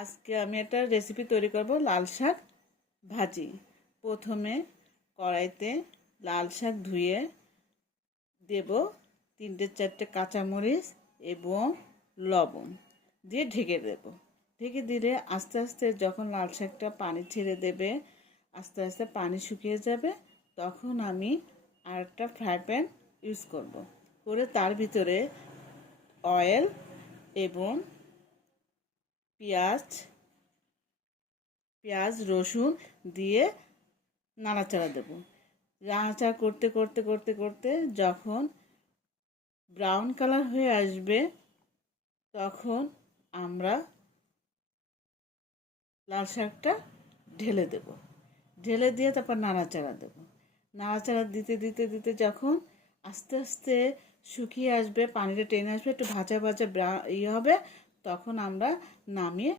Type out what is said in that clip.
আজকে আমি একটা রেসিপি তৈরি করব লাল শাক ভাজি। প্রথমে কড়াইতে লাল শাক ধুয়ে দেব 3-4টে কাঁচামরিচ এবং লবণ দিয়ে ঢেকে দেব। ঢেকে দিলে আস্তে আস্তে যখন লাল শাকটা পানি ছেড়ে দেবে, আস্তে আস্তে পানি শুকিয়ে যাবে, তখন আমি আরেকটা ফ্রাই প্যান ইউজ করে তার ভিতরে অয়েল এবং পেঁয়াজ রসুন দিয়ে নাড়াচাড়া দেব। নাড়াচাড়া করতে করতে করতে করতে যখন ব্রাউন কালার হয়ে আসবে, তখন আমরা লাল শাকটা ঢেলে দেব। ঢেলে দিয়ে তারপর নাড়াচাড়া দেব। নাড়াচাড়া দিতে দিতে দিতে যখন আস্তে আস্তে শুকিয়ে আসবে, পানিটা টেনে আসবে, একটু ভাজা ভাজা হবে, তখন আমরা নামিয়ে